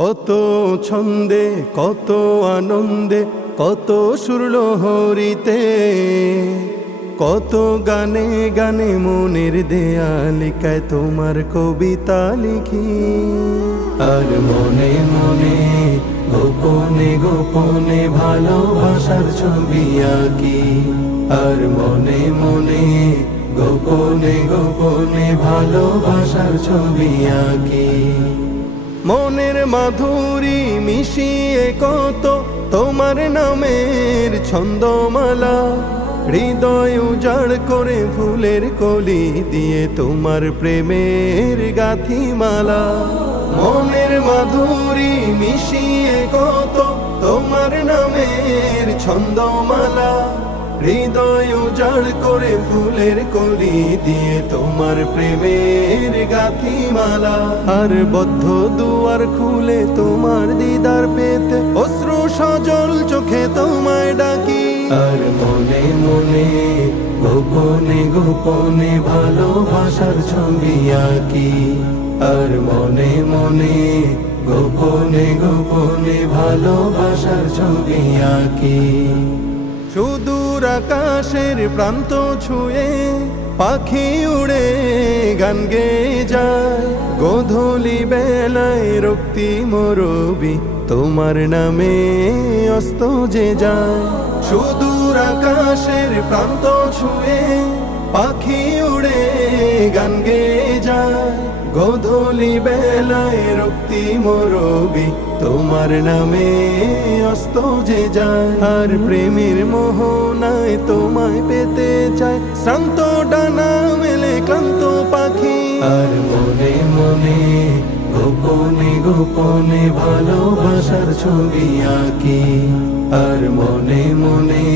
কত ছন্দে কত আনন্দে কত সুরলহরীতে কত গানে গানে মনের দেয়ালিকায় তোমার কবিতা লিখি। আর মনে মনে গোপনে গোপনে ভালোবাসার ছবি আঁকি। আর মনে মনে গোপনে গোপনে ভালোবাসার ছবি আঁকি। মনের মাধুরী মিশিয়ে কত তোমার নামের ছন্দমালা, হৃদয় উজাড় করে ফুলের কলি দিয়ে তোমার প্রেমের গাথিমালা। মনের মাধুরী মিশিয়ে কত তোমার নামের ছন্দমালা, হৃদয় উজাড় করে ফুলের কলি দিয়ে তোমার প্রেমের গাথিমালা। আর বদ্ধ দুয়ার খুলে তোমার দিদার পেতে অশ্রু সজল চোখে তোমায় ডাকি। আর মনে মনে গোপনে গোপনে ভালোবাসার ছবি আঁকি। আর মনে মনে গোপনে গোপনে ভালোবাসার ছবি আঁকি। সুদূর আকাশের প্রান্ত ছুঁয়ে পাখি উড়ে গান গেয়ে যায়, গোধূলি বেলায় রক্তিম রবি তোমার নামে অস্ত যে যায়। সুদূর আকাশের প্রান্ত ছুঁয়ে পাখি উড়ে গান গেয়ে যায়, গোধূলি বেলায় রক্তিম রবি তোমার নামে অস্ত যে যায়। আর প্রেমের মোহনায় তোমায় পেতে চায় শ্রান্ত ডানা মেলে ক্লান্ত পাখি। আর মনে মনে গোপনে গোপনে ভালোবাসার ছবি আঁকি। আর মনে মনে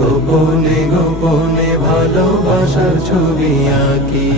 গোপনে গোপনে ভালোবাসার ছবি আঁকি।